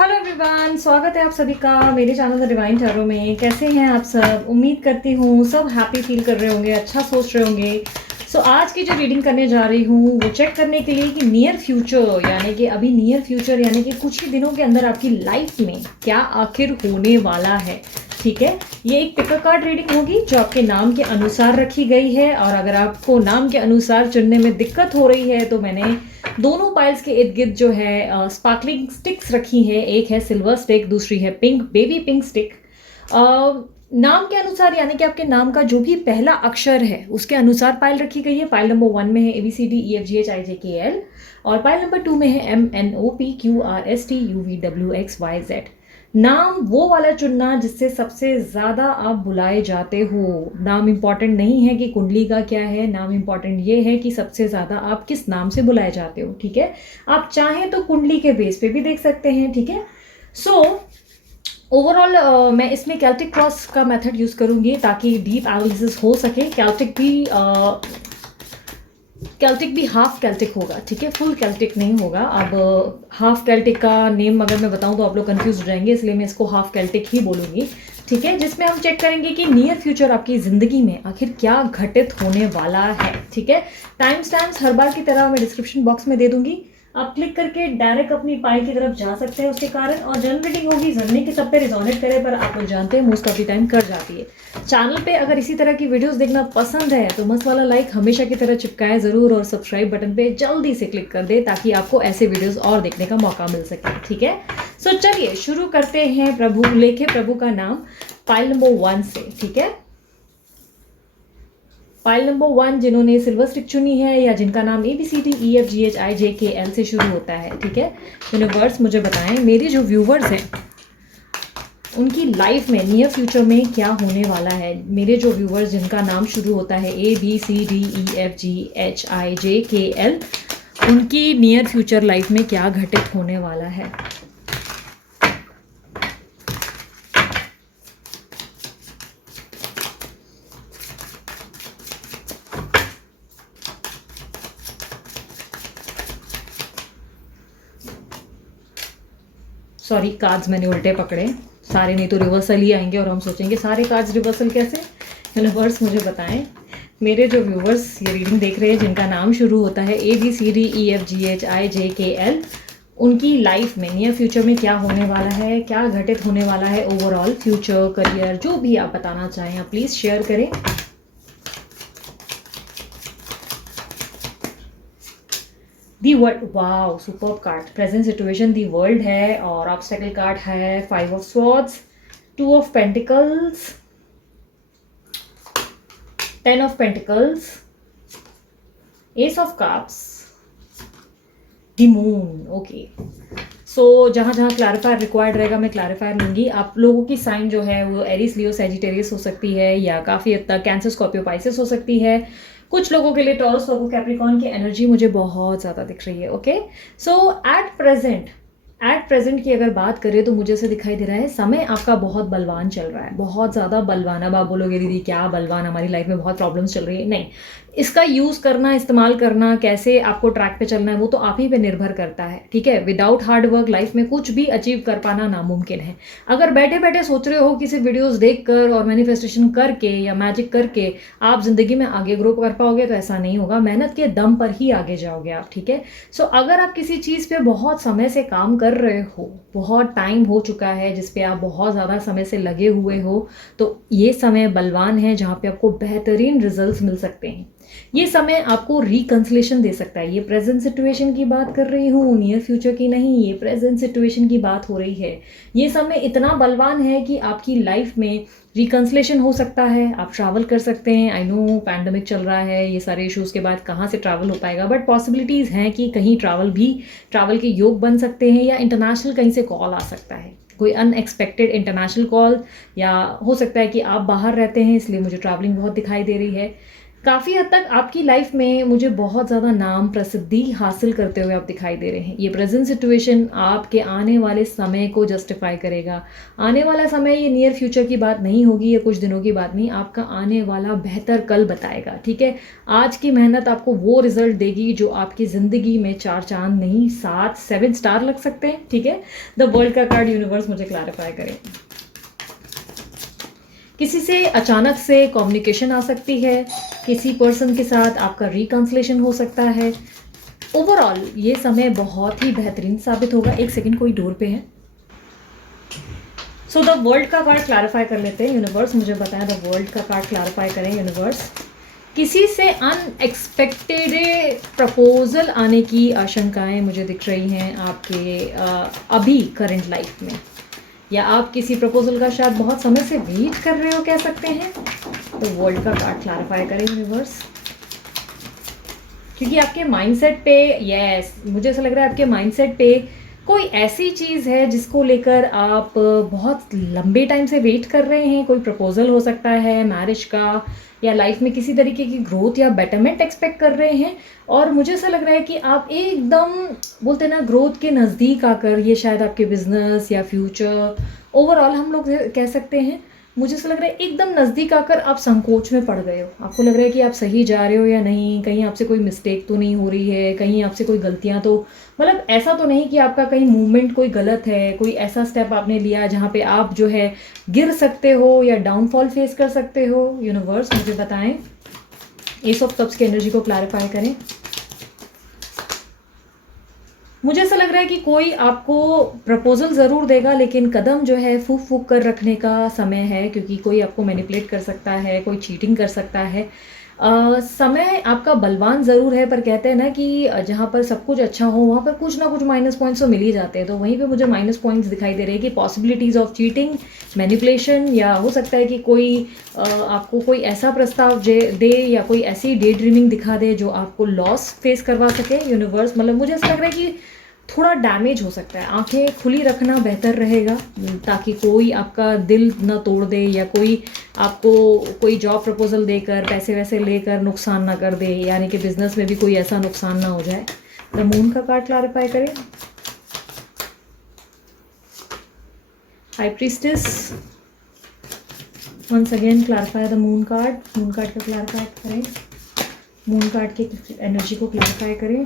Hello everyone, स्वागत है आप सभी का मेरे चैनल द डिवाइन टैरो में। कैसे हैं आप सब? उम्मीद करती हूँ सब हैप्पी फील कर रहे होंगे, अच्छा सोच रहे होंगे। आज की जो रीडिंग करने जा रही हूँ वो चेक करने के लिए कि नियर फ्यूचर यानी कि अभी नियर फ्यूचर यानी कि कुछ ही दिनों के अंदर आपकी लाइफ में क्या आखिर होने वाला है। ठीक है, ये एक पिकर कार्ड रीडिंग होगी जो आपके नाम के अनुसार रखी गई है। और अगर आपको नाम के अनुसार चुनने में दिक्कत हो रही है तो मैंने दोनों पाइल्स के इर्द गिर्द जो है स्पार्कलिंग स्टिक्स रखी है। एक है सिल्वर स्टिक, दूसरी है पिंक बेबी पिंक स्टिक। नाम के अनुसार यानी कि आपके नाम का जो भी पहला अक्षर है उसके अनुसार पाइल रखी गई है। पाइल नंबर 1 में है ABCDEFGHIJKL और पाइल नंबर 2 में है MNOPQRSTUVWXYZ। नाम वो वाला चुनना जिससे सबसे ज़्यादा आप बुलाए जाते हो। नाम इम्पॉर्टेंट नहीं है कि कुंडली का क्या है, नाम इम्पॉर्टेंट ये है कि सबसे ज़्यादा आप किस नाम से बुलाए जाते हो। ठीक है, आप चाहें तो कुंडली के बेस पे भी देख सकते हैं। ठीक है, ओवरऑल मैं इसमें कैल्टिक क्रॉस का मेथड यूज़ करूँगी ताकि डीप एनालिसिस हो सके। कैल्टिक भी हाफ कैल्टिक होगा, ठीक है, फुल कैल्टिक नहीं होगा। अब हाफ कैल्टिक का नेम अगर मैं बताऊं तो आप लोग कंफ्यूज हो जाएंगे, इसलिए मैं इसको हाफ कैल्टिक ही बोलूँगी। ठीक है, जिसमें हम चेक करेंगे कि नियर फ्यूचर आपकी ज़िंदगी में आखिर क्या घटित होने वाला है। ठीक है, टाइम स्टैम्प्स हर बार की तरह मैं डिस्क्रिप्शन बॉक्स में दे दूंगी, आप क्लिक करके डायरेक्ट अपनी पाई की तरफ जा सकते हैं उसके कारण। और जनरल रीडिंग होगी, जनरली के सब पे रिजोनेट करे, पर आप लोग जानते हैं मोस्ट ऑफ द टाइम कर जाती है। चैनल पे अगर इसी तरह की वीडियोस देखना पसंद है तो मस्त वाला लाइक हमेशा की तरह चिपकाए ज़रूर और सब्सक्राइब बटन पे जल्दी से क्लिक कर दे ताकि आपको ऐसे वीडियोस और देखने का मौका मिल सके। ठीक है, चलिए शुरू करते हैं। प्रभु का नाम पाइल नंबर 1 से। ठीक है, पाइल नंबर 1 जिन्होंने सिल्वर स्टिक चुनी है या जिनका नाम ABCDEFGHIJKL से शुरू होता है। ठीक है, यूनिवर्स मुझे बताएं मेरे जो व्यूवर्स हैं उनकी लाइफ में नियर फ्यूचर में क्या होने वाला है। मेरे जो व्यूवर्स जिनका नाम शुरू होता है ABCDEFGHIJKL, उनकी नियर फ्यूचर लाइफ में क्या घटित होने वाला है। सॉरी, कार्ड्स मैंने उल्टे पकड़े सारे, नहीं तो रिवर्सल ही आएंगे और हम सोचेंगे सारे कार्ड्स रिवर्सल कैसे। यूनिवर्स मुझे बताएं मेरे जो व्यूवर्स ये रीडिंग देख रहे हैं जिनका नाम शुरू होता है ABCDEFGHIJKL, उनकी लाइफ में नियर फ्यूचर में क्या होने वाला है, क्या घटित होने वाला है। ओवरऑल फ्यूचर, करियर, जो भी आप बताना चाहें आप प्लीज़ शेयर करें। The world, wow super card. Present situation the world है और ऑब्स्टेकल कार्ड है 5 of swords, 2 of pentacles, 10 of pentacles, S of cups, the moon. Okay, जहाँ जहाँ क्लैरिफायर रिक्वायर्ड रहेगा मैं क्लैरिफायर लूँगी। आप लोगों की साइन जो है वो एरिस, लियो, सैजिटेरियस हो सकती है या काफ़ी हद तक कैंसर, स्कॉर्पियो, पाइसेस हो सकती है। कुछ लोगों के लिए टॉरस, वर्गो, कैप्रिकॉर्न की एनर्जी मुझे बहुत ज़्यादा दिख रही है। ओके, एट प्रेजेंट की अगर बात करें तो मुझे ऐसे दिखाई दे रहा है समय आपका बहुत बलवान चल रहा है, बहुत ज़्यादा बलवान। अब आप बोलोगे दीदी क्या बलवान, हमारी लाइफ में बहुत प्रॉब्लम्स चल रही है। नहीं, इसका यूज़ करना, इस्तेमाल करना, कैसे आपको ट्रैक पे चलना है वो तो आप ही पे निर्भर करता है। ठीक है, विदाउट हार्ड वर्क लाइफ में कुछ भी अचीव कर पाना नामुमकिन है। अगर बैठे बैठे सोच रहे हो कि सिर्फ वीडियोस देखकर और मैनिफेस्टेशन करके या मैजिक करके आप जिंदगी में आगे ग्रो कर पाओगे तो ऐसा नहीं होगा। मेहनत के दम पर ही आगे जाओगे आप। ठीक है, अगर आप किसी चीज़ पे बहुत समय से काम कर रहे हो, बहुत टाइम हो चुका है जिस पे आप बहुत ज़्यादा समय से लगे हुए हो, तो ये समय बलवान है जहाँ पे आपको बेहतरीन रिजल्ट्स मिल सकते हैं। ये समय आपको रिकंसिलेशन दे सकता है। ये प्रेजेंट सिचुएशन की बात कर रही हूँ, नियर फ्यूचर की नहीं, ये प्रेजेंट सिचुएशन की बात हो रही है। ये समय इतना बलवान है कि आपकी लाइफ में रिकंसिलेशन हो सकता है, आप ट्रैवल कर सकते हैं। आई नो पैंडमिक चल रहा है, ये सारे इश्यूज़ के बाद कहाँ से ट्रैवल हो पाएगा, बट पॉसिबिलिटीज़ हैं कि कहीं ट्रैवल के योग बन सकते हैं या इंटरनेशनल कहीं से कॉल आ सकता है, कोई अनएक्सपेक्टेड इंटरनेशनल कॉल, या हो सकता है कि आप बाहर रहते हैं इसलिए मुझे ट्रैवलिंग बहुत दिखाई दे रही है। काफ़ी हद तक आपकी लाइफ में मुझे बहुत ज़्यादा नाम प्रसिद्धि हासिल करते हुए आप दिखाई दे रहे हैं। ये प्रेज़ेंट सिचुएशन आपके आने वाले समय को जस्टिफ़ाई करेगा। आने वाला समय ये नियर फ्यूचर की बात नहीं होगी, ये कुछ दिनों की बात नहीं, आपका आने वाला बेहतर कल बताएगा, ठीक है? आज की मेहनत आपको वो रिज़ल्ट देगी जो आपकी ज़िंदगी में 4 चाँद नहीं 7 7 स्टार लग सकते हैं, ठीक है? द वर्ल्ड का कार्ड यूनिवर्स मुझे क्लैरिफ़ाई करे। किसी से अचानक से कम्युनिकेशन आ सकती है, किसी पर्सन के साथ आपका रिकन्सिलेशन हो सकता है। ओवरऑल ये समय बहुत ही बेहतरीन साबित होगा। एक सेकंड, कोई डोर पे है। सो द वर्ल्ड का कार्ड क्लैरिफाई कर लेते हैं। यूनिवर्स मुझे बताएं, द वर्ल्ड का कार्ड क्लैरिफाई करें यूनिवर्स। किसी से अनएक्सपेक्टेड प्रपोजल आने की आशंकाएं मुझे दिख रही हैं आपके अभी करंट लाइफ में, या आप किसी प्रपोजल का शायद बहुत समय से वेट कर रहे हो, कह सकते हैं। तो वर्ल्ड का कार्ड क्लैरिफाई करें यूनिवर्स, क्योंकि आपके माइंडसेट पे, यस मुझे ऐसा लग रहा है आपके माइंडसेट पे कोई ऐसी चीज़ है जिसको लेकर आप बहुत लंबे टाइम से वेट कर रहे हैं। कोई प्रपोजल हो सकता है मैरिज का, या लाइफ में किसी तरीके की ग्रोथ या बेटरमेंट एक्सपेक्ट कर रहे हैं। और मुझे ऐसा लग रहा है कि आप एकदम बोलते हैं ना ग्रोथ के नज़दीक आकर, ये शायद आपके बिजनेस या फ्यूचर ओवरऑल हम लोग कह सकते हैं, मुझे ऐसा लग रहा है एकदम नज़दीक आकर आप संकोच में पड़ गए हो। आपको लग रहा है कि आप सही जा रहे हो या नहीं, कहीं आपसे कोई मिस्टेक तो नहीं हो रही है, कहीं आपसे कोई गलतियां तो, मतलब ऐसा तो नहीं कि आपका कहीं मूवमेंट कोई गलत है, कोई ऐसा स्टेप आपने लिया जहाँ पे आप जो है गिर सकते हो या डाउनफॉल फेस कर सकते हो। यूनिवर्स मुझे बताएं, एस ऑफ कप्स की एनर्जी को क्लैरिफाई करें। मुझे ऐसा लग रहा है कि कोई आपको प्रपोजल ज़रूर देगा, लेकिन कदम जो है फूक फूक कर रखने का समय है, क्योंकि कोई आपको मैनिपुलेट कर सकता है, कोई चीटिंग कर सकता है। समय आपका बलवान ज़रूर है, पर कहते हैं ना कि जहाँ पर सब कुछ अच्छा हो वहाँ पर कुछ ना कुछ माइनस पॉइंट्स तो मिल ही जाते हैं। तो वहीं पे मुझे माइनस पॉइंट्स दिखाई दे रहे हैं कि पॉसिबिलिटीज़ ऑफ चीटिंग, मैनिपुलेशन, या हो सकता है कि कोई आपको कोई ऐसा प्रस्ताव दे या कोई ऐसी डे ड्रीमिंग दिखा दे जो आपको लॉस फेस करवा सके। यूनिवर्स मतलब मुझे ऐसा लग रहा है कि थोड़ा डैमेज हो सकता है। आंखें खुली रखना बेहतर रहेगा, ताकि कोई आपका दिल न तोड़ दे, या कोई आपको कोई जॉब प्रपोजल देकर पैसे वैसे लेकर नुकसान ना कर दे, यानी कि बिजनेस में भी कोई ऐसा नुकसान ना हो जाए। द मून का कार्ड क्लैरिफाई करें। High priestess, once again clarify the moon card. Moon card का क्लैरिफाई करें, मून कार्ड की एनर्जी को क्लैरिफाई करें।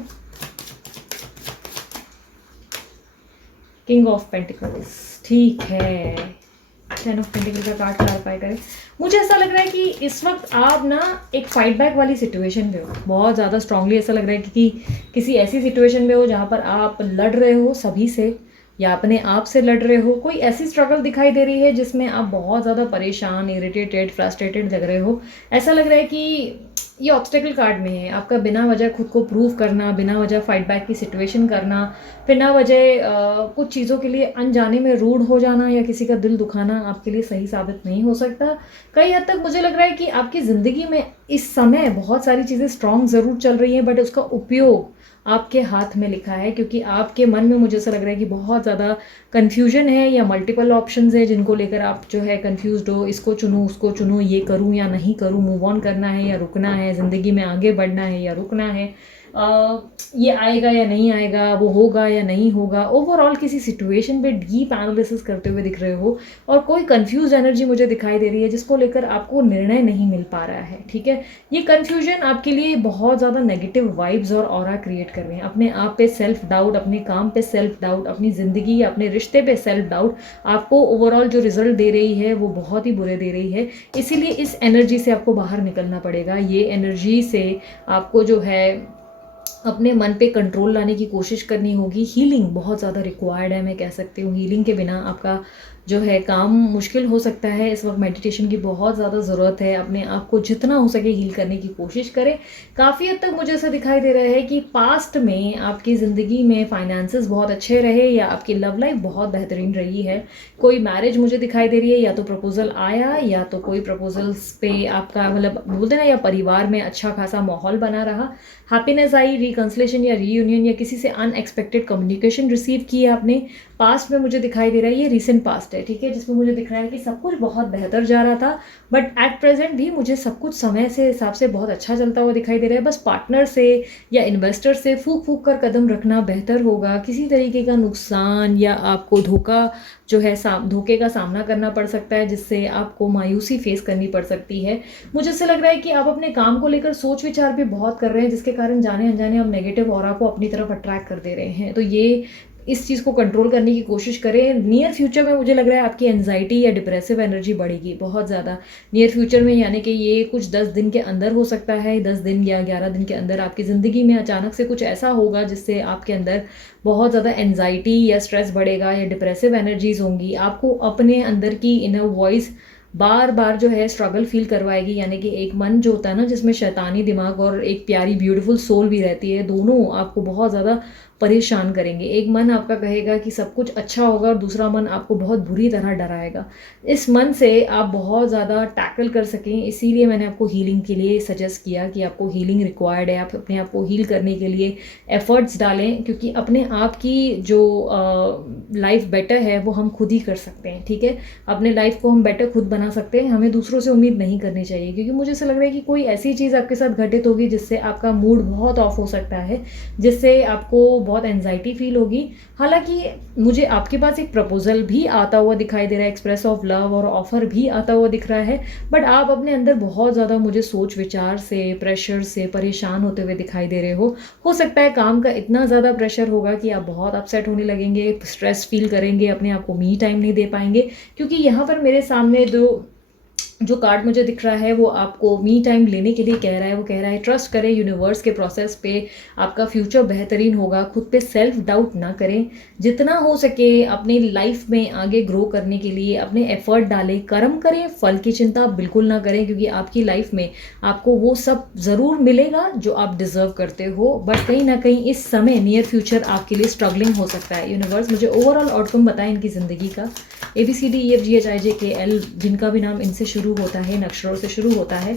किंग ऑफ पेंटिकल्स, ठीक है। 10 ऑफ पेंटिकल का कार्ड क्लैरिफाई करें। मुझे ऐसा लग रहा है कि इस वक्त आप ना एक फाइट बैक वाली सिचुएशन में हो, बहुत ज़्यादा स्ट्रांगली ऐसा लग रहा है कि किसी ऐसी सिचुएशन में हो जहाँ पर आप लड़ रहे हो सभी से, या अपने आप से लड़ रहे हो। कोई ऐसी स्ट्रगल दिखाई दे रही है जिसमें आप बहुत ज़्यादा परेशान, इरिटेटेड, फ्रस्ट्रेटेड लग रहे हो। ऐसा लग रहा है कि ये ऑब्स्टेकल कार्ड में है, आपका बिना वजह खुद को प्रूव करना, बिना वजह फाइट बैक की सिचुएशन करना, बिना वजह कुछ चीज़ों के लिए अनजाने में रूड हो जाना या किसी का दिल दुखाना आपके लिए सही साबित नहीं हो सकता। कई हद तक मुझे लग रहा है कि आपकी ज़िंदगी में इस समय बहुत सारी चीज़ें स्ट्रॉन्ग ज़रूर चल रही हैं, बट उसका उपयोग आपके हाथ में लिखा है, क्योंकि आपके मन में मुझे ऐसा लग रहा है कि बहुत ज़्यादा कन्फ्यूजन है, या मल्टीपल ऑप्शंस है जिनको लेकर आप जो है कन्फ्यूज्ड हो। इसको चुनूँ, उसको चुनूँ, ये करूँ या नहीं करूँ, मूव ऑन करना है या रुकना है, ज़िंदगी में आगे बढ़ना है या रुकना है, ये आएगा या नहीं आएगा, वो होगा या नहीं होगा। ओवरऑल किसी सिचुएशन पे डीप एनालिसिस करते हुए दिख रहे हो, और कोई कंफ्यूज एनर्जी मुझे दिखाई दे रही है जिसको लेकर आपको निर्णय नहीं मिल पा रहा है, ठीक है। ये कन्फ्यूजन आपके लिए बहुत ज़्यादा नेगेटिव वाइब्स और ऑरा क्रिएट कर रहे हैं। अपने आप पे सेल्फ डाउट, अपने काम पे सेल्फ डाउट, अपनी ज़िंदगी या अपने रिश्ते पे सेल्फ डाउट आपको ओवरऑल जो रिजल्ट दे रही है वो बहुत ही बुरे दे रही है। इसीलिए इस एनर्जी से आपको बाहर निकलना पड़ेगा। ये एनर्जी से आपको जो है अपने मन पे कंट्रोल लाने की कोशिश करनी होगी। हीलिंग बहुत ज़्यादा रिक्वायर्ड है, मैं कह सकती हूँ। हीलिंग के बिना आपका जो है काम मुश्किल हो सकता है। इस वक्त मेडिटेशन की बहुत ज़्यादा ज़रूरत है। अपने आप को जितना हो सके हील करने की कोशिश करें। काफ़ी हद तक मुझे ऐसा दिखाई दे रहा है कि पास्ट में आपकी ज़िंदगी में फाइनेंसेस बहुत अच्छे रहे, या आपकी लव लाइफ बहुत बेहतरीन रही है। कोई मैरिज मुझे दिखाई दे रही है, या तो प्रपोजल आया, या तो कोई प्रपोजल्स पे आपका मतलब बोलते ना, या परिवार में अच्छा खासा माहौल बना रहा, हैप्पीनेस आई, रिकन्सिलेशन या रीयूनियन, या किसी से अनएक्सपेक्टेड कम्युनिकेशन रिसीव किया आपने। पास्ट में मुझे दिखाई दे रहा है, ये रीसेंट पास्ट है, ठीक है, जिसमें मुझे दिख रहा है कि सब कुछ बहुत बेहतर जा रहा था, बट एट प्रेजेंट भी मुझे सब कुछ समय से हिसाब से बहुत अच्छा चलता हुआ दिखाई दे रहा है। बस पार्टनर से या इन्वेस्टर से फूक फूक कर कदम रखना बेहतर होगा। किसी तरीके का नुकसान या आपको धोखा जो है धोखे का सामना करना पड़ सकता है, जिससे आपको मायूसी फेस करनी पड़ सकती है। मुझे ऐसा लग रहा है कि आप अपने काम को लेकर सोच विचार भी बहुत कर रहे हैं, जिसके कारण जाने अनजाने आप नेगेटिव ऑरा को अपनी तरफ अट्रैक्ट कर दे रहे हैं। तो ये इस चीज़ को कंट्रोल करने की कोशिश करें। नियर फ्यूचर में मुझे लग रहा है आपकी एंजाइटी या डिप्रेसिव एनर्जी बढ़ेगी बहुत ज़्यादा नियर फ्यूचर में, यानी कि ये कुछ 10 दिन के अंदर हो सकता है। 10 दिन या 11 दिन के अंदर आपकी ज़िंदगी में अचानक से कुछ ऐसा होगा जिससे आपके अंदर बहुत ज़्यादा एंजाइटी या स्ट्रेस बढ़ेगा या डिप्रेसिव एनर्जीज होंगी। आपको अपने अंदर की इनर वॉइस बार बार जो है स्ट्रगल फील करवाएगी, यानी कि एक मन जो होता है ना जिसमें शैतानी दिमाग और एक प्यारी ब्यूटीफुल सोल भी रहती है, दोनों आपको बहुत ज़्यादा परेशान करेंगे। एक मन आपका कहेगा कि सब कुछ अच्छा होगा और दूसरा मन आपको बहुत बुरी तरह डराएगा। इस मन से आप बहुत ज़्यादा टैकल कर सकें, इसीलिए मैंने आपको हीलिंग के लिए सजेस्ट किया कि आपको हीलिंग रिक्वायर्ड है। आप अपने आप को हील करने के लिए एफर्ट्स डालें, क्योंकि अपने आप की जो लाइफ बेटर है वो हम खुद ही कर सकते हैं, ठीक है। अपने लाइफ को हम बेटर खुद बना सकते हैं, हमें दूसरों से उम्मीद नहीं करनी चाहिए। क्योंकि मुझे ऐसा लग रहा है कि कोई ऐसी चीज़ आपके साथ घटित होगी जिससे आपका मूड बहुत ऑफ हो सकता है, जिससे आपको बहुत एंजाइटी फील होगी। हालांकि मुझे आपके पास एक प्रपोजल भी आता हुआ दिखाई दे रहा है, एक्सप्रेस ऑफ लव और ऑफर भी आता हुआ दिख रहा है, बट आप अपने अंदर बहुत ज़्यादा मुझे सोच विचार से प्रेशर से परेशान होते हुए दिखाई दे रहे हो सकता है काम का इतना ज़्यादा प्रेशर होगा कि आप बहुत अपसेट होने लगेंगे, स्ट्रेस फील करेंगे, अपने आप को मी टाइम नहीं दे पाएंगे। क्योंकि यहाँ पर मेरे सामने जो कार्ड मुझे दिख रहा है वो आपको मी टाइम लेने के लिए कह रहा है। वो कह रहा है ट्रस्ट करें यूनिवर्स के प्रोसेस पे, आपका फ्यूचर बेहतरीन होगा। खुद पे सेल्फ डाउट ना करें, जितना हो सके अपनी लाइफ में आगे ग्रो करने के लिए अपने एफर्ट डालें, कर्म करें, फल की चिंता बिल्कुल ना करें, क्योंकि आपकी लाइफ में आपको वो सब ज़रूर मिलेगा जो आप डिज़र्व करते हो। बट कहीं ना कहीं इस समय नियर फ्यूचर आपके लिए स्ट्रगलिंग हो सकता है। यूनिवर्स मुझे ओवरऑल आउटकम बताएं इनकी ज़िंदगी का। ABCDEFGHIJKL जिनका भी नाम इनसे शुरू होता है, इन अक्षरों से शुरू होता है,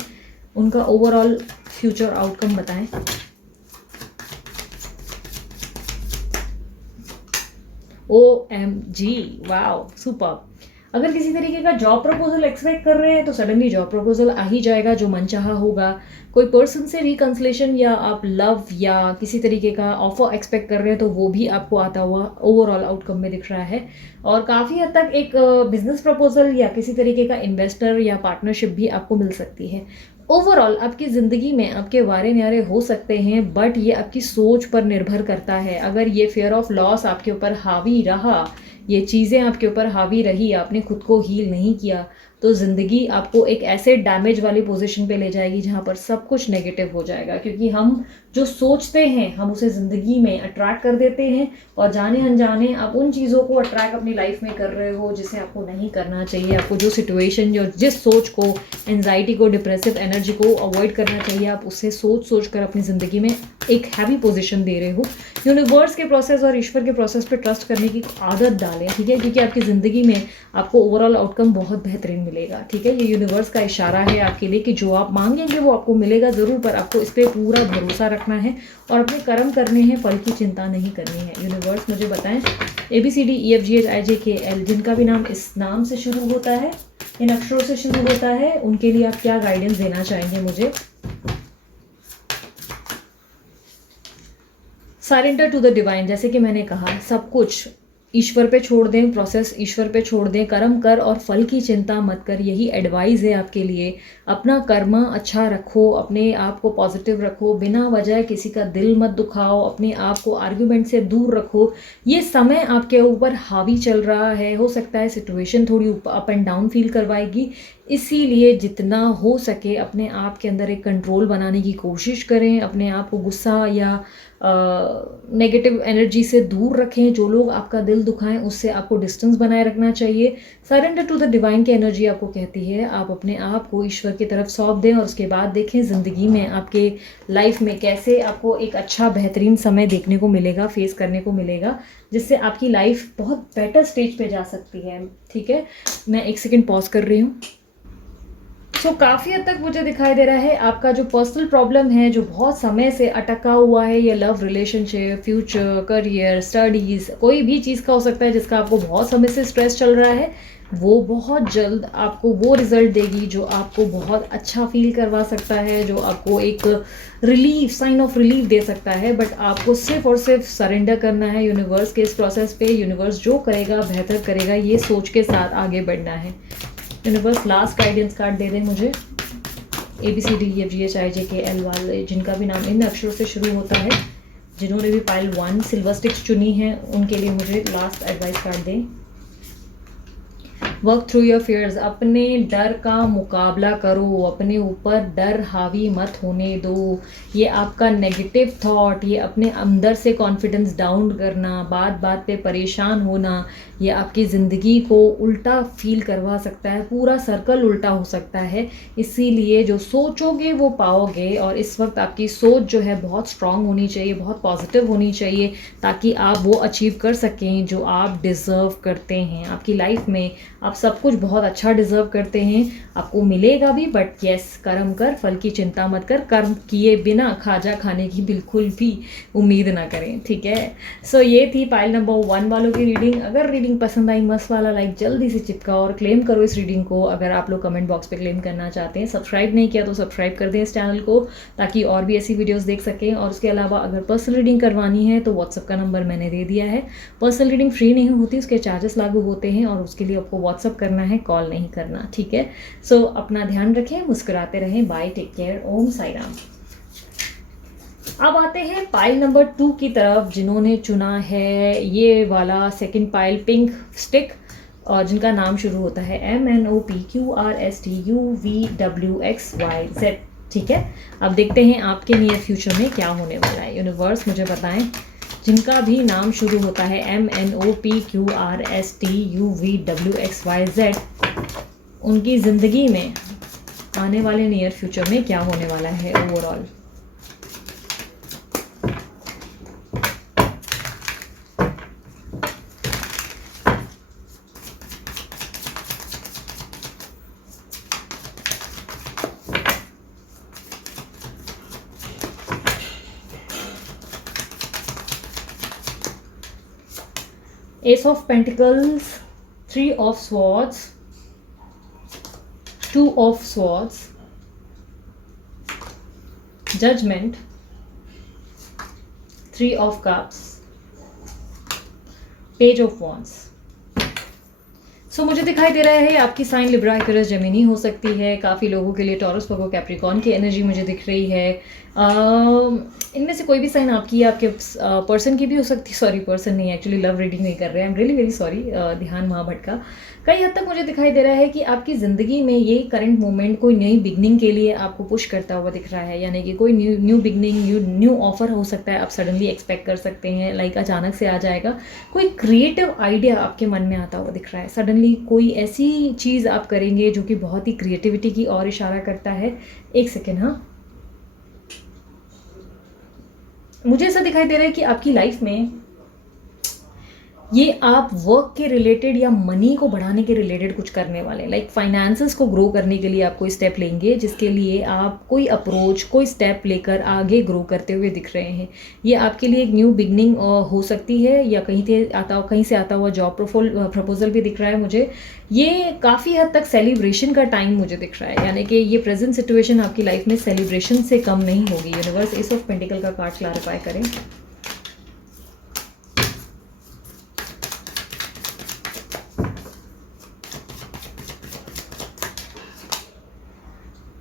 उनका ओवरऑल फ्यूचर आउटकम बताएं। OMG, wow, super. अगर किसी तरीके का जॉब प्रपोजल एक्सपेक्ट कर रहे हैं तो सडनली जॉब प्रपोजल आ ही जाएगा जो मनचाहा होगा। कोई पर्सन से रिकंसलेशन या आप लव या किसी तरीके का ऑफर एक्सपेक्ट कर रहे हैं तो वो भी आपको आता हुआ ओवरऑल आउटकम में दिख रहा है। और काफ़ी हद तक एक बिजनेस प्रपोजल या किसी तरीके का इन्वेस्टर या पार्टनरशिप भी आपको मिल सकती है। ओवरऑल आपकी ज़िंदगी में आपके वारे न्यारे हो सकते हैं, बट ये आपकी सोच पर निर्भर करता है। अगर ये फियर ऑफ लॉस आपके ऊपर हावी रहा, ये चीज़ें आपके ऊपर हावी रही, आपने खुद को हील नहीं किया, तो ज़िंदगी आपको एक ऐसे डैमेज वाली पोजीशन पे ले जाएगी जहाँ पर सब कुछ नेगेटिव हो जाएगा। क्योंकि हम जो सोचते हैं हम उसे ज़िंदगी में अट्रैक्ट कर देते हैं, और जाने अनजाने आप उन चीज़ों को अट्रैक्ट अपनी लाइफ में कर रहे हो जिसे आपको नहीं करना चाहिए। आपको जो सिचुएशन, जो जिस सोच को, एंजाइटी को, डिप्रेसिव एनर्जी को अवॉइड करना चाहिए, आप उससे सोच कर अपनी ज़िंदगी में एक हैवी पोजीशन दे रहे हो। यूनिवर्स के प्रोसेस और ईश्वर के प्रोसेस पे ट्रस्ट करने की आदत डालें, ठीक है, क्योंकि आपकी ज़िंदगी में आपको ओवरऑल आउटकम बहुत बेहतरीन मिलेगा, ठीक है। ये यूनिवर्स का इशारा है आपके लिए कि जो आप मांगेंगे वो आपको मिलेगा ज़रूर, पर आपको इस पर पूरा भरोसा रखना है और अपने कर्म करने हैं, फल की चिंता नहीं करनी है। यूनिवर्स मुझे बताएं ABCDEFGHIJKL जिनका भी नाम इस नाम से शुरू होता है, इन अक्षरों से शुरू होता है, उनके लिए आप क्या गाइडेंस देना चाहेंगे मुझे। सरेंडर टू द डिवाइन, जैसे कि मैंने कहा सब कुछ ईश्वर पे छोड़ दें, प्रोसेस ईश्वर पे छोड़ दें, कर्म कर और फल की चिंता मत कर, यही एडवाइस है आपके लिए। अपना कर्म अच्छा रखो, अपने आप को पॉजिटिव रखो, बिना वजह किसी का दिल मत दुखाओ, अपने आप को आर्ग्यूमेंट से दूर रखो। ये समय आपके ऊपर हावी चल रहा है, हो सकता है सिचुएशन थोड़ी अप एंड डाउन फील करवाएगी, इसीलिए जितना हो सके अपने आप के अंदर एक कंट्रोल बनाने की कोशिश करें। अपने आप को गुस्सा या नेगेटिव एनर्जी से दूर रखें। जो लोग आपका दिल दुखाएं उससे आपको डिस्टेंस बनाए रखना चाहिए। सरेंडर टू द डिवाइन की एनर्जी आपको कहती है आप अपने आप को ईश्वर की तरफ सौंप दें और उसके बाद देखें ज़िंदगी में आपके लाइफ में कैसे आपको एक अच्छा बेहतरीन समय देखने को मिलेगा, फेस करने को मिलेगा, जिससे आपकी लाइफ बहुत बेटर स्टेज पे जा सकती है, ठीक है। मैं 1 सेकेंड पॉज कर रही हूँ। सो काफ़ी हद तक मुझे दिखाई दे रहा है आपका जो पर्सनल प्रॉब्लम है, जो बहुत समय से अटका हुआ है, ये love relationship, future, career, studies, कोई भी चीज़ का हो सकता है जिसका आपको बहुत समय से स्ट्रेस चल रहा है, वो बहुत जल्द आपको वो रिज़ल्ट देगी जो आपको बहुत अच्छा फ़ील करवा सकता है, जो आपको एक रिलीफ़, साइन ऑफ रिलीफ़ दे सकता है। बट आपको सिर्फ़ और सिर्फ़ सरेंडर करना है यूनिवर्स के इस प्रोसेस पे। यूनिवर्स जो करेगा बेहतर करेगा, ये सोच के साथ आगे बढ़ना है। यूनिवर्स लास्ट गाइडेंस कार्ड दे दें मुझे। ABCDEFGHIJKL वाले जिनका भी नाम इन अक्षरों से शुरू होता है, जिन्होंने भी पाइल 1 सिल्वर स्टिक्स चुनी है, उनके लिए मुझे लास्ट एडवाइस कार्ड दें। वर्क थ्रू योर फियर्स, अपने डर का मुकाबला करो, अपने ऊपर डर हावी मत होने दो। ये आपका नेगेटिव थॉट, ये अपने अंदर से कॉन्फिडेंस डाउन करना, बात बात पे परेशान होना, ये आपकी ज़िंदगी को उल्टा फील करवा सकता है, पूरा सर्कल उल्टा हो सकता है। इसीलिए जो सोचोगे वो पाओगे, और इस वक्त आपकी सोच जो है बहुत स्ट्रांग होनी चाहिए, बहुत पॉजिटिव होनी चाहिए, ताकि आप वो अचीव कर सकें जो आप डिज़र्व करते हैं। आपकी लाइफ में आप सब कुछ बहुत अच्छा डिज़र्व करते हैं, आपको मिलेगा भी। बट यस, कर्म कर, फल की चिंता मत कर। कर्म किए बिना खाजा खाने की बिल्कुल भी उम्मीद ना करें, ठीक है। सो ये थी पाइल नंबर 1 वालों की रीडिंग। अगर रीडिंग पसंद आई, मस्त वाला लाइक जल्दी से चिपकाओ और क्लेम करो इस रीडिंग को। अगर आप लोग कमेंट बॉक्स पे क्लेम करना चाहते हैं, सब्सक्राइब नहीं किया तो सब्सक्राइब कर दें इस चैनल को, ताकि और भी ऐसी वीडियोस देख सकें। और उसके अलावा अगर पर्सनल रीडिंग करवानी है तो व्हाट्सअप का नंबर मैंने दे दिया है। पर्सनल रीडिंग फ्री नहीं होती, उसके चार्जेस लागू होते हैं, और उसके लिए आपको व्हाट्सअप करना है, कॉल नहीं करना, ठीक है। सो अपना ध्यान रखें, मुस्कुराते रहें। बाय, टेक केयर, ओम साई राम। अब आते हैं पाइल नंबर 2 की तरफ, जिन्होंने चुना है ये वाला सेकंड पाइल पिंक स्टिक, और जिनका नाम शुरू होता है MNOPQRSTUVWXYZ, ठीक है। अब देखते हैं आपके नियर फ्यूचर में क्या होने वाला है। यूनिवर्स मुझे बताएं, जिनका भी नाम शुरू होता है MNOPQRSTUVWXYZ, उनकी ज़िंदगी में आने वाले नियर फ्यूचर में क्या होने वाला है overall. Ace of Pentacles, 3 of Swords, 2 of Swords, Judgment, 3 of Cups, Page of Wands। सो मुझे दिखाई दे रहा है आपकी साइन लिब्रा, एक्वेरियस, जेमिनी हो सकती है। काफ़ी लोगों के लिए टॉरस, वर्गो, कैप्रिकॉर्न की एनर्जी मुझे दिख रही है। इनमें से कोई भी साइन आपकी या आपके पर्सन की भी हो सकती है। सॉरी, पर्सन नहीं, एक्चुअली लव रीडिंग नहीं कर रहे हैं। I am really very sorry, ध्यान वहाँ भटका। कई हद तक मुझे दिखाई दे रहा है कि आपकी ज़िंदगी में ये करंट मोमेंट कोई नई बिगनिंग के लिए आपको पुश करता हुआ दिख रहा है, यानी कि कोई न्यू बिगनिंग, न्यू ऑफर हो सकता है, आप सडनली एक्सपेक्ट कर सकते हैं, लाइक अचानक से आ जाएगा। कोई क्रिएटिव आइडिया आपके मन में आता हुआ दिख रहा है, सडनली कोई ऐसी चीज़ आप करेंगे जो कि बहुत ही क्रिएटिविटी की ओर इशारा करता है। एक सेकेंड, हाँ, मुझे ऐसा दिखाई दे रहा है कि आपकी लाइफ में ये आप वर्क के रिलेटेड या मनी को बढ़ाने के रिलेटेड कुछ करने वाले, लाइक फाइनेंसेस को ग्रो करने के लिए आप कोई स्टेप लेंगे, जिसके लिए आप कोई अप्रोच, कोई स्टेप लेकर आगे ग्रो करते हुए दिख रहे हैं। ये आपके लिए एक न्यू बिगनिंग हो सकती है, या कहीं से आता हुआ जॉब प्रपोजल भी दिख रहा है मुझे। ये काफ़ी हद तक सेलिब्रेशन का टाइम मुझे दिख रहा है, यानी कि ये प्रेजेंट सिचुएशन आपकी लाइफ में सेलिब्रेशन से कम नहीं होगी। यूनिवर्स एस ऑफ पेंटिकल का कार्ड क्लैरिफाई करें।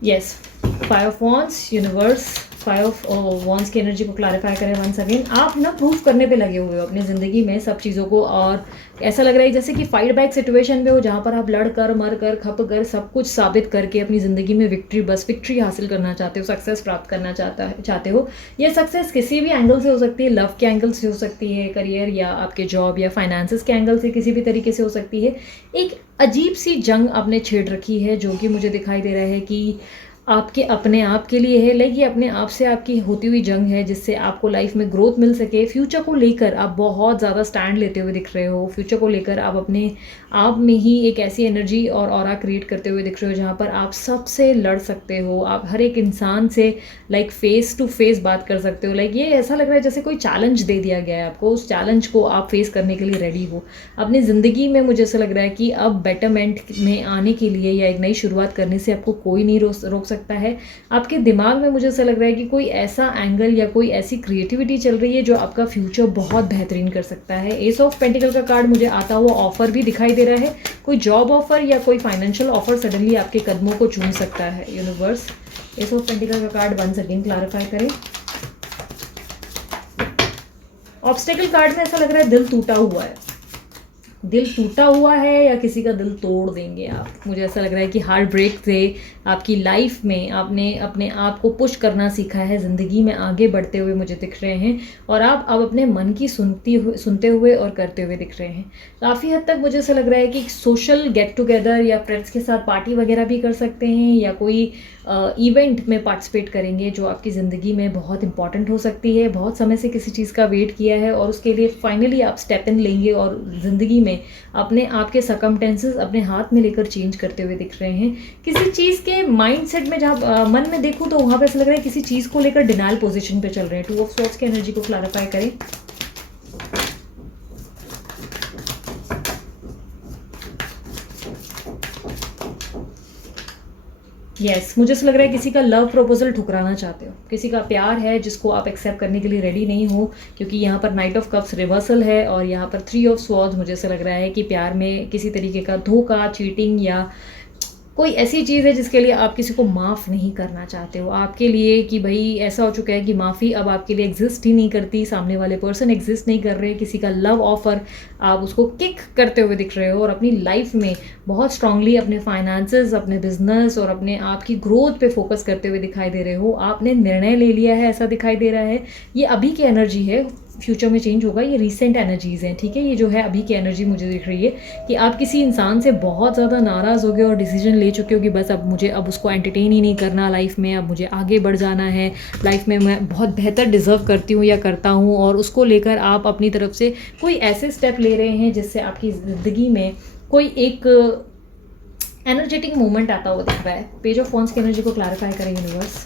Yes, 5 of wands. Universe 5 of wands की एनर्जी को क्लैरिफाई करें वंस अगेन। आप ना प्रूफ करने पे लगे हुए हो अपनी ज़िंदगी में सब चीज़ों को, और ऐसा लग रहा है जैसे कि फाइट बैक सिचुएशन पे हो, जहाँ पर आप लड़ कर, मर कर, खप कर, सब कुछ साबित करके अपनी ज़िंदगी में विक्ट्री हासिल करना चाहते हो, सक्सेस प्राप्त करना चाहते हो। ये सक्सेस किसी भी एंगल से हो सकती है, लव के एंगल से हो सकती है, करियर या आपके जॉब या फाइनेंसेस के एंगल से किसी भी तरीके से हो सकती है। एक अजीब सी जंग आपने छेड़ रखी है, जो कि मुझे दिखाई दे रहा है कि आपके अपने आप के लिए है, लाइक ये अपने आप से आपकी होती हुई जंग है जिससे आपको लाइफ में ग्रोथ मिल सके। फ्यूचर को लेकर आप बहुत ज़्यादा स्टैंड लेते हुए दिख रहे हो। फ्यूचर को लेकर आप अपने आप में ही एक ऐसी एनर्जी और ऑरा क्रिएट करते हुए दिख रहे हो जहाँ पर आप सबसे लड़ सकते हो, आप हर एक इंसान से लाइक फेस टू फेस बात कर सकते हो। लाइक ये ऐसा लग रहा है जैसे कोई चैलेंज दे दिया गया है आपको, उस चैलेंज को आप फेस करने के लिए रेडी हो। अपनी ज़िंदगी में मुझे ऐसा लग रहा है कि अब बेटरमेंट में आने के लिए या एक नई शुरुआत करने से आपको कोई नहीं रोक सकता है। आपके दिमाग में मुझे ऐसा लग रहा है कि कोई ऐसा एंगल या कोई ऐसी क्रिएटिविटी चल रही है जो आपका फ्यूचर बहुत बेहतरीन कर सकता है। एस ऑफ पेंटिकल का कार्ड मुझे आता हुआ ऑफर भी दिखाई दे रहा है। कोई जॉब ऑफर या कोई फाइनेंशियल ऑफर सडनली आपके कदमों को चूम सकता है। यूनिवर्स, एस ऑफ पेंटिकल का कार्ड वंस अगेन क्लैरिफाई करें। ऑब्स्टेकल कार्ड में ऐसा लग रहा है दिल टूटा हुआ है, दिल टूटा हुआ है या किसी का दिल तोड़ देंगे आप। मुझे ऐसा लग रहा है कि हार्ट ब्रेक से आपकी लाइफ में आपने अपने आप को पुश करना सीखा है, ज़िंदगी में आगे बढ़ते हुए मुझे दिख रहे हैं और आप अब अपने मन की सुनते हुए और करते हुए दिख रहे हैं। काफ़ी हद तक मुझे ऐसा लग रहा है कि सोशल गेट टुगेदर या फ्रेंड्स के साथ पार्टी वगैरह भी कर सकते हैं या कोई इवेंट में पार्टिसिपेट करेंगे जो आपकी ज़िंदगी में बहुत इंपॉर्टेंट हो सकती है। बहुत समय से किसी चीज़ का वेट किया है और उसके लिए फाइनली आप स्टेप इन लेंगे और ज़िंदगी में अपने आप के सर्कमस्टेंसेस अपने हाथ में लेकर चेंज करते हुए दिख रहे हैं। किसी चीज़ के माइंडसेट में जहाँ मन में देखूँ तो वहाँ पे ऐसा लग रहा है किसी चीज़ को लेकर डिनायल पोजीशन पे चल रहे हैं। टू ऑफ सॉर्ड्स की एनर्जी को क्लैरिफाई करें। यस, मुझे ऐसा लग रहा है किसी का लव प्रपोजल ठुकराना चाहते हो, किसी का प्यार है जिसको आप एक्सेप्ट करने के लिए रेडी नहीं हो, क्योंकि यहाँ पर नाइट ऑफ कप्स रिवर्सल है और यहाँ पर थ्री ऑफ स्वॉर्ड्स। मुझे ऐसा लग रहा है कि प्यार में किसी तरीके का धोखा, चीटिंग या कोई ऐसी चीज़ है जिसके लिए आप किसी को माफ़ नहीं करना चाहते हो। आपके लिए कि भाई ऐसा हो चुका है कि माफ़ी अब आपके लिए एग्जिस्ट ही नहीं करती, सामने वाले पर्सन एग्जिस्ट नहीं कर रहे, किसी का लव ऑफर आप उसको किक करते हुए दिख रहे हो और अपनी लाइफ में बहुत स्ट्रांगली अपने फाइनेंसेस, अपने बिजनेस और अपने आप की ग्रोथ पे फोकस करते हुए दिखाई दे रहे हो। आपने निर्णय ले लिया है ऐसा दिखाई दे रहा है। ये अभी की एनर्जी है, फ्यूचर में चेंज होगा। ये रीसेंट एनर्जीज़ हैं, ठीक है। ये जो है अभी की एनर्जी मुझे दिख रही है कि आप किसी इंसान से बहुत ज़्यादा नाराज़ हो गए और डिसीजन ले चुके हो कि बस अब मुझे अब उसको एंटरटेन ही नहीं करना लाइफ में, अब मुझे आगे बढ़ जाना है लाइफ में, मैं बहुत बेहतर डिज़र्व करती हूँ या करता हूँ। और उसको लेकर आप अपनी तरफ से कोई ऐसे स्टेप ले रहे हैं जिससे आपकी ज़िंदगी में कोई एक एनर्जेटिक मोमेंट आता हुआ दिख रहा है। पेज ऑफ वॉन्ड्स की एनर्जी को क्लैरिफाई करें यूनिवर्स।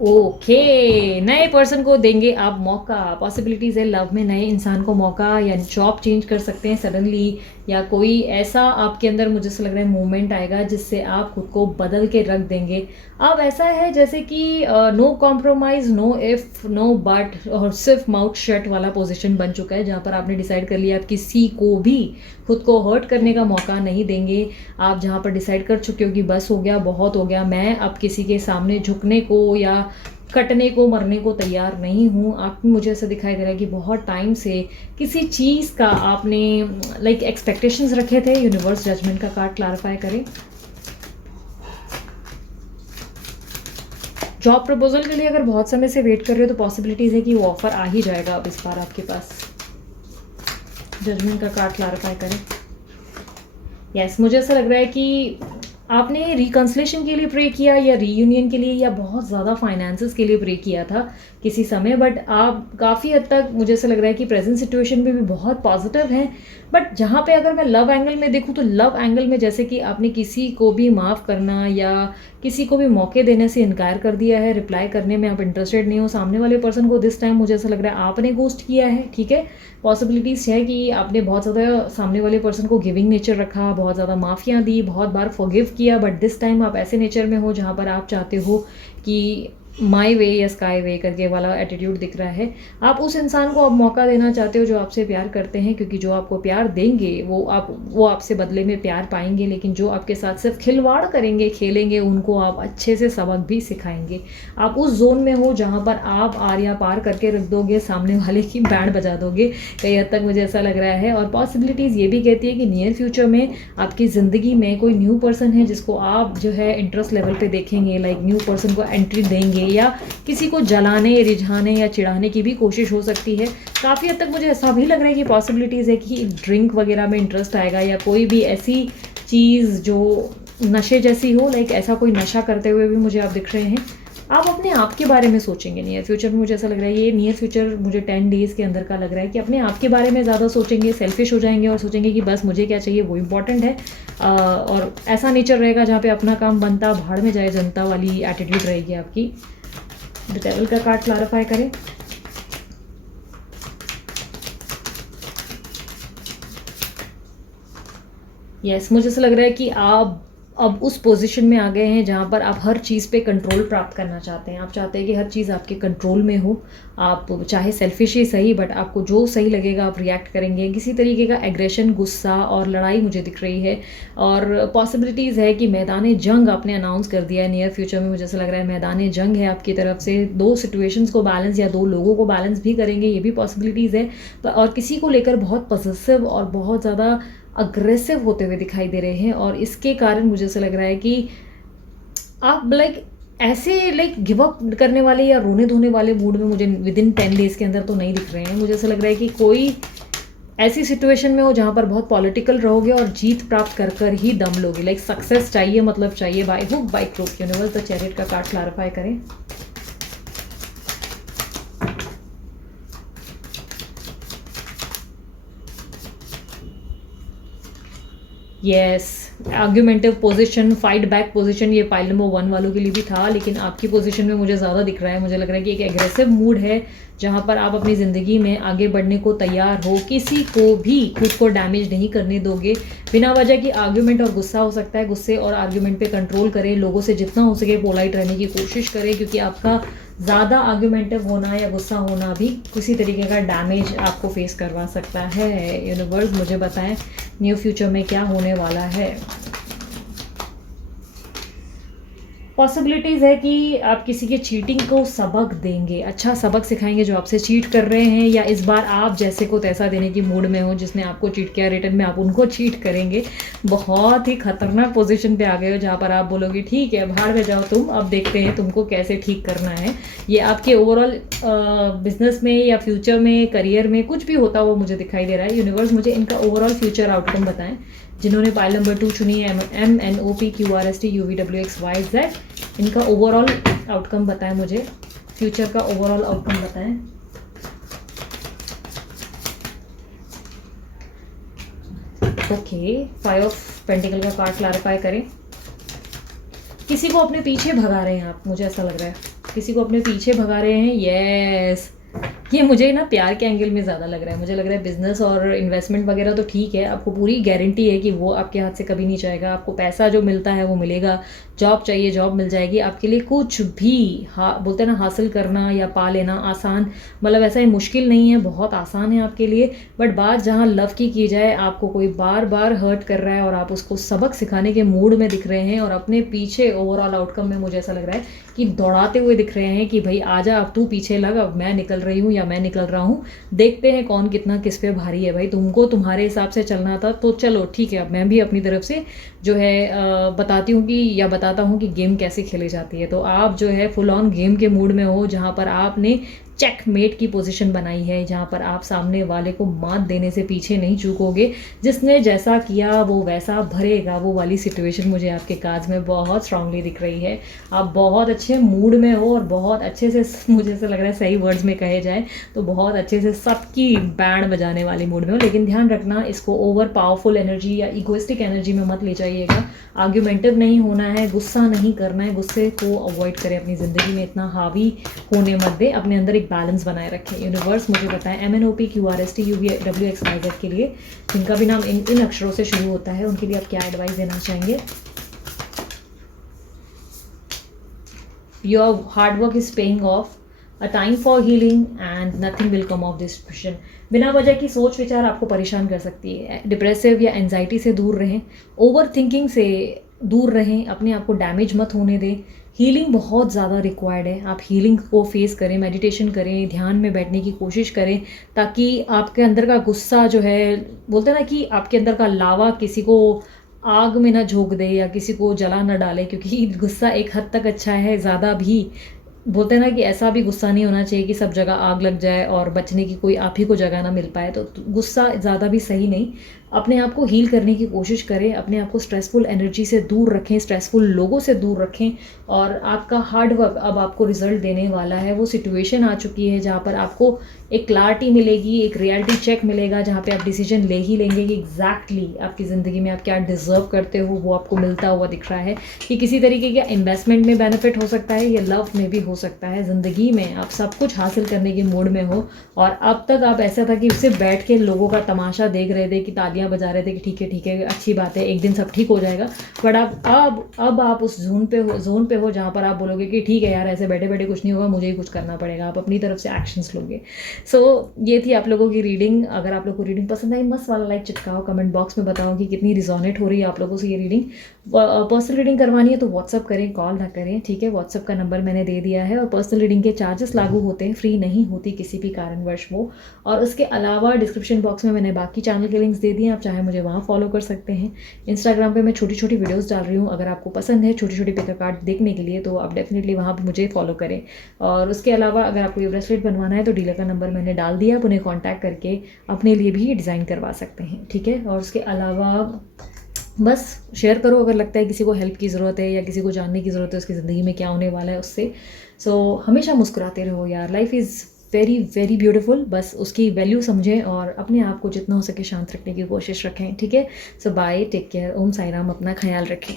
ओके, नए पर्सन को देंगे आप मौका। पॉसिबिलिटीज़ है लव में नए इंसान को मौका, या जॉब चेंज कर सकते हैं सडनली, या कोई ऐसा आपके अंदर मुझे ऐसा लग रहा है मोमेंट आएगा जिससे आप खुद को बदल के रख देंगे। अब ऐसा है जैसे कि no compromise, no if, no but और सिर्फ माउथ शट वाला पोजीशन बन चुका है जहाँ पर आपने डिसाइड कर लिया आप किसी को भी खुद को हर्ट करने का मौका नहीं देंगे। आप जहाँ पर डिसाइड कर चुके हो कि बस हो गया, बहुत हो गया, मैं अब किसी के सामने झुकने को या कटने को, मरने को तैयार नहीं हूँ। आप मुझे ऐसा दिखाई दे रहा है कि बहुत टाइम से किसी चीज़ का आपने लाइक एक्सपेक्टेशंस रखे थे। यूनिवर्स जजमेंट का कार्ड क्लैरिफाई करें। जॉब प्रपोजल के लिए अगर बहुत समय से वेट कर रहे हो तो पॉसिबिलिटीज़ है कि वो ऑफर आ ही जाएगा अब इस बार आपके पास। जजमेंट का कार्ड क्लैरिफाई करें। यस, मुझे ऐसा लग रहा है कि आपने रिकन्सिलेशन के लिए प्रे किया या रीयूनियन के लिए या बहुत ज़्यादा फाइनेंसेस के लिए प्रे किया था किसी समय, बट आप काफ़ी हद तक मुझे ऐसा लग रहा है कि प्रेजेंट सिचुएशन में भी बहुत पॉजिटिव हैं। बट जहाँ पे अगर मैं लव एंगल में देखूँ तो लव एंगल में जैसे कि आपने किसी को भी माफ़ करना या किसी को भी मौके देने से इनकार कर दिया है, रिप्लाई करने में आप इंटरेस्टेड नहीं हो। सामने वाले पर्सन को दिस टाइम मुझे ऐसा लग रहा है आपने गोस्ट किया है, ठीक है। पॉसिबिलिटीज़ है कि आपने बहुत ज़्यादा सामने वाले पर्सन को गिविंग नेचर रखा, बहुत ज़्यादा माफ़ियाँ दी, बहुत बार फॉरगिव किया, बट दिस टाइम आप ऐसे नेचर में हो जहाँ पर आप चाहते हो कि माई वे या स्काई वे करके वाला एटीट्यूड दिख रहा है। आप उस इंसान को अब मौका देना चाहते हो जो आपसे प्यार करते हैं, क्योंकि जो आपको प्यार देंगे वो आपसे बदले में प्यार पाएंगे, लेकिन जो आपके साथ सिर्फ खिलवाड़ करेंगे, खेलेंगे, उनको आप अच्छे से सबक भी सिखाएंगे। आप उस जोन में हो जहाँ पर आप आरिया पार करके रख दोगे, सामने वाले की बैंड बजा दोगे कई हद तक, मुझे ऐसा लग रहा है। और पॉसिबिलिटीज़ ये भी कहती है कि नियर फ्यूचर में आपकी ज़िंदगी में कोई न्यू पर्सन है जिसको आप जो है इंटरेस्ट लेवल पे देखेंगे, लाइक न्यू पर्सन को एंट्री देंगे या किसी को जलाने, रिझाने या चिढ़ाने की भी कोशिश हो सकती है। काफ़ी हद तक मुझे ऐसा भी लग रहा है कि पॉसिबिलिटीज़ है कि ड्रिंक वगैरह में इंटरेस्ट आएगा या कोई भी ऐसी चीज़ जो नशे जैसी हो, लाइक ऐसा कोई नशा करते हुए भी मुझे आप दिख रहे हैं। आप अपने आप के बारे में सोचेंगे नियर फ्यूचर में, मुझे ऐसा लग रहा है ये नियर फ्यूचर मुझे 10 डेज़ के अंदर का लग रहा है कि अपने आप के बारे में ज़्यादा सोचेंगे, सेल्फिश हो जाएंगे और सोचेंगे कि बस मुझे क्या चाहिए वो इम्पॉर्टेंट है। और ऐसा नेचर रहेगा जहाँ पे अपना काम बनता भाड़ में जाए जनता वाली एटीट्यूड रहेगी आपकी। द डेविल का कार्ड क्लैरिफाई करें। यस, मुझे ऐसा लग रहा है कि आप अब उस पोजीशन में आ गए हैं जहाँ पर आप हर चीज़ पे कंट्रोल प्राप्त करना चाहते हैं। आप चाहते हैं कि हर चीज़ आपके कंट्रोल में हो। आप चाहे सेल्फिश ही सही, बट आपको जो सही लगेगा आप रिएक्ट करेंगे। किसी तरीके का एग्रेशन, गुस्सा और लड़ाई मुझे दिख रही है। और पॉसिबिलिटीज़ है कि मैदान जंग आपने अनाउंस कर दिया है नियर फ्यूचर में। मुझे ऐसा लग रहा है मैदान जंग है आपकी तरफ से। दो सिचुएशंस को बैलेंस या दो लोगों को बैलेंस भी करेंगे, ये भी पॉसिबिलिटीज़ है। और किसी को लेकर बहुत पॉसेसिव और बहुत ज़्यादा अग्रेसिव होते हुए दिखाई दे रहे हैं। और इसके कारण मुझे ऐसा लग रहा है कि आप लाइक ऐसे लाइक गिव अप करने वाले या रोने धोने वाले मूड में मुझे विद इन 10 डेज़ के अंदर तो नहीं दिख रहे हैं। मुझे ऐसा लग रहा है कि कोई ऐसी सिचुएशन में हो जहाँ पर बहुत पॉलिटिकल रहोगे और जीत प्राप्त कर कर ही दम लोगे। लाइक सक्सेस चाहिए, मतलब चाहिए by hook by crook. Universe the chariot का कार्ड क्लैरिफाई करें। Yes, argumentative position, fight back position, ये पाइल नंबर 1 वालों के लिए भी था, लेकिन आपकी पोजीशन में मुझे ज़्यादा दिख रहा है। मुझे लग रहा है कि एक एग्रेसिव मूड है जहाँ पर आप अपनी ज़िंदगी में आगे बढ़ने को तैयार हो। किसी को भी खुद को डैमेज नहीं करने दोगे। बिना वजह की आर्ग्यूमेंट और गुस्सा हो सकता है। गुस्से और आर्ग्यूमेंट पे कंट्रोल करें। लोगों से जितना हो सके पोलाइट रहने की कोशिश करें, क्योंकि आपका ज़्यादा आर्ग्यूमेंटिव होना या गुस्सा होना भी किसी तरीके का डैमेज आपको फेस करवा सकता है। यूनिवर्स मुझे बताएं न्यू फ्यूचर में क्या होने वाला है। पॉसिबिलिटीज़ है कि आप किसी के चीटिंग को सबक देंगे, अच्छा सबक सिखाएंगे जो आपसे चीट कर रहे हैं, या इस बार आप जैसे को तैसा देने की मूड में हो। जिसने आपको चीट किया रिटर्न में आप उनको चीट करेंगे। बहुत ही खतरनाक पोजीशन पे आ गए हो जहाँ पर आप बोलोगे ठीक है बाहर में जाओ तुम, अब देखते हैं तुमको कैसे ठीक करना है। ये आपके ओवरऑल बिजनेस में या फ्यूचर में, करियर में कुछ भी होता वो मुझे दिखाई दे रहा है। यूनिवर्स मुझे इनका ओवरऑल फ्यूचर आउटकम बताएं। जिन्होंने पाइल नंबर 2 चुनी है, MNOPQRSTUVWXYZ, इनका ओवरऑल आउटकम बताएं मुझे। फ्यूचर का ओवरऑल आउटकम बताएं। ओके, 5 ऑफ पेंटिकल का कार्ड क्लैरिफाई करें। किसी को अपने पीछे भगा रहे हैं आप, मुझे ऐसा लग रहा है किसी को अपने पीछे भगा रहे हैं। यस, ये मुझे ना प्यार के एंगल में ज़्यादा लग रहा है। मुझे लग रहा है बिजनेस और इन्वेस्टमेंट वगैरह तो ठीक है, आपको पूरी गारंटी है कि वो आपके हाथ से कभी नहीं जाएगा। आपको पैसा जो मिलता है वो मिलेगा। जॉब चाहिए जॉब मिल जाएगी आपके लिए। कुछ भी बोलते हैं ना, हासिल करना या पा लेना आसान, मतलब ऐसा ही मुश्किल नहीं है, बहुत आसान है आपके लिए। बट बात जहाँ लव की जाए, आपको कोई बार बार हर्ट कर रहा है और आप उसको सबक सिखाने के मूड में दिख रहे हैं। और अपने पीछे ओवरऑल आउटकम में मुझे ऐसा लग रहा है कि दौड़ाते हुए दिख रहे हैं कि भाई आजा अब तू पीछे लग, अब मैं निकल रही हूँ या मैं निकल रहा हूँ, देखते हैं कौन कितना किस पे भारी है। भाई तुमको तुम्हारे हिसाब से चलना था तो चलो ठीक है, अब मैं भी अपनी तरफ से जो है बताती हूँ कि या बताता हूँ कि गेम कैसे खेली जाती है। तो आप जो है फुल ऑन गेम के मूड में हो, जहाँ पर आपने चेकमेट की पोजीशन बनाई है, जहाँ पर आप सामने वाले को मात देने से पीछे नहीं चूकोगे। जिसने जैसा किया वो वैसा भरेगा, वो वाली सिचुएशन मुझे आपके कार्ड्स में बहुत स्ट्रांगली दिख रही है। आप बहुत अच्छे मूड में हो और बहुत अच्छे से, मुझे ऐसा लग रहा है सही वर्ड्स में कहे जाए तो बहुत अच्छे से सबकी बैंड बजाने वाली मूड में हो। लेकिन ध्यान रखना, इसको ओवर पावरफुल एनर्जी या इगोइस्टिक एनर्जी में मत ले जाइएगा। आर्ग्यूमेंटिव नहीं होना है, गुस्सा नहीं करना है, गुस्से को अवॉइड करें, अपनी ज़िंदगी में इतना हावी होने मत दे, अपने अंदर एक बैलेंस बनाए रखें। यूनिवर्स मुझे बताएं MNOPQRSTUVWXYZ के लिए, जिनका भी नाम इन अक्षरों से शुरू होता है, उनके लिए आप क्या एडवाइस देना चाहेंगे। Your hard work is paying off, a time for healing and nothing will come of this depression. बिना वजह की सोच विचार आपको परेशान कर सकती है। डिप्रेसिव या एंजाइटी से दूर रहें, ओवर थिंकिंग से दूर रहें, अपने आप को डैमेज मत होने दें। हीलिंग बहुत ज़्यादा रिक्वायर्ड है। आप हीलिंग को फेस करें, मेडिटेशन करें, ध्यान में बैठने की कोशिश करें, ताकि आपके अंदर का गुस्सा जो है, बोलते हैं ना कि आपके अंदर का लावा किसी को आग में ना झोंक दे या किसी को जला ना डाले, क्योंकि गुस्सा एक हद तक अच्छा है, ज़्यादा भी बोलते हैं ना कि ऐसा भी गुस्सा नहीं होना चाहिए कि सब जगह आग लग जाए और बचने की कोई आप ही को जगह ना मिल पाए। तो गुस्सा ज़्यादा भी सही नहीं। अपने आप को हील करने की कोशिश करें, अपने आप को स्ट्रेसफुल एनर्जी से दूर रखें, स्ट्रेसफुल लोगों से दूर रखें। और आपका हार्ड वर्क अब आपको रिजल्ट देने वाला है। वो सिचुएशन आ चुकी है जहाँ पर आपको एक क्लैरिटी मिलेगी, एक रियलिटी चेक मिलेगा, जहाँ पे आप डिसीजन ले ही लेंगे कि एग्जैक्टली आपकी ज़िंदगी में आप क्या डिज़र्व करते हो, वो आपको मिलता हुआ दिख रहा है। कि किसी तरीके के इन्वेस्टमेंट में बेनिफिट हो सकता है, या लव में भी हो सकता है। ज़िंदगी में आप सब कुछ हासिल करने के मूड में हो, और अब तक आप ऐसा था कि सिर्फ बैठ के लोगों का तमाशा देख रहे थे, कि तालियां बजा रहे थे कि ठीक है अच्छी बात है, एक दिन सब ठीक हो जाएगा। बट अब आप उस जोन पे हो जहाँ पर आप बोलोगे कि ठीक है यार, ऐसे बैठे बैठे कुछ नहीं होगा, मुझे ही कुछ करना पड़ेगा। आप अपनी तरफ से एक्शंस लोगे। सो ये थी आप लोगों की रीडिंग। अगर आप लोग को रीडिंग पसंद आई, मस्त वाला लाइक चिटकाओ, कमेंट बॉक्स में बताओ कि कितनी रिजोनेट हो रही है आप लोगों से ये रीडिंग। पर्सनल रीडिंग करवानी है तो व्हाट्सअप करें, कॉल ना करें, ठीक है। व्हाट्सअप का नंबर मैंने दे दिया है। और पर्सनल रीडिंग के चार्जेस लागू होते हैं, फ्री नहीं होती किसी भी कारणवश वो। और उसके अलावा डिस्क्रिप्शन बॉक्स में मैंने बाकी चैनल के लिंक्स दे दिए हैं, आप चाहे मुझे वहाँ फॉलो कर सकते हैं। इंस्टाग्राम पे मैं छोटी छोटी वीडियोस डाल रही हूँ, अगर आपको पसंद है छोटी छोटी पिक कार्ड देखने के लिए तो आप डेफिनेटली वहाँ पर मुझे फॉलो करें। और उसके अलावा अगर आपको ये ब्रेसलेट बनवाना है तो डीलर का नंबर मैंने डाल दिया, आप उन्हें कॉन्टैक्ट करके अपने लिए भी डिज़ाइन करवा सकते हैं, ठीक है। और उसके अलावा बस शेयर करो अगर लगता है किसी को हेल्प की ज़रूरत है, या किसी को जानने की ज़रूरत है उसकी ज़िंदगी में क्या होने वाला है उससे। सो हमेशा मुस्कुराते रहो यार, life is very very beautiful. बस उसकी वैल्यू समझें और अपने आप को जितना हो सके शांत रखने की कोशिश रखें, ठीक है। सो बाय, टेक केयर, ओम साई राम, अपना ख्याल रखें।